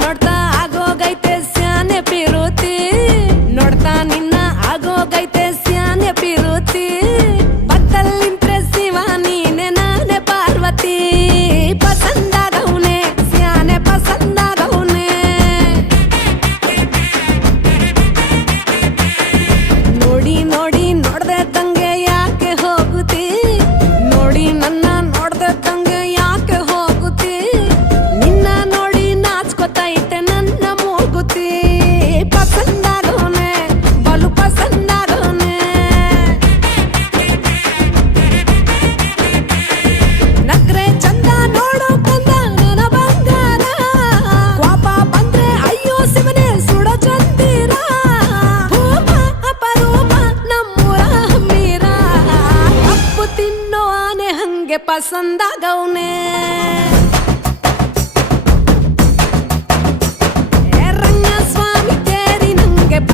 ನೋಡ್ತಾ ಆಗೋಗೈತೆ ಸ್ಯಾನೆ ಪಿರುತಿ ನೋಡ್ತಾ ನಿನ್ನ ಆಗೋಗೈತೆ ಸ್ಯಾನೆ ಪಿರುತಿ ಬತ್ತಲ್ಲಿಂತ್ರೆ ಶಿವ ನೀನೆ ನಾನೇ ಪಾರ್ವತಿ ಪಸಂದಾಗವ್ನೆ ಸ್ಯಾನೆ ಪಸಂದಾಗವ್ನೆ ನೋಡಿ ನೋಡಿ ನೋಡ್ದೆ ತಂಗೆ ಯಾಕೆ ಹೋಗುತ್ತಿ ನೋಡಿ ನನ್ನ ನೋಡ್ದೆ ತಂಗೆ ಯಾಕೆ ಹೋಗುತ್ತಿ ನಿನ್ನ ನೋಡಿ ನಾಚ್ಕೊತೈತೆ ನನ್ನ ಮೂಗುತಿ ಪಸಂದಾಗವ್ನೆ ಬಲು ಪಸಂದಾಗವ್ನೆ ನಕ್ರೆ ಚಂದ ನೋಡೋ ಕಂದ ನನ್ನ ಬಂಗಾರ ಕೋಪ ಬಂದ್ರೆ ಅಯ್ಯೋ ಶಿವನೇ ಸುಡೋ ಚಂದಿರ ಭೂಪ ಅಪರೂಪ ನಮ್ಮೂರ ಹಮ್ಮೀರ ಕಪ್ಪು ತಿನ್ನೋ ಆನೆ ಹಂಗೆ ಪಸಂದಾಗವ್ನೆ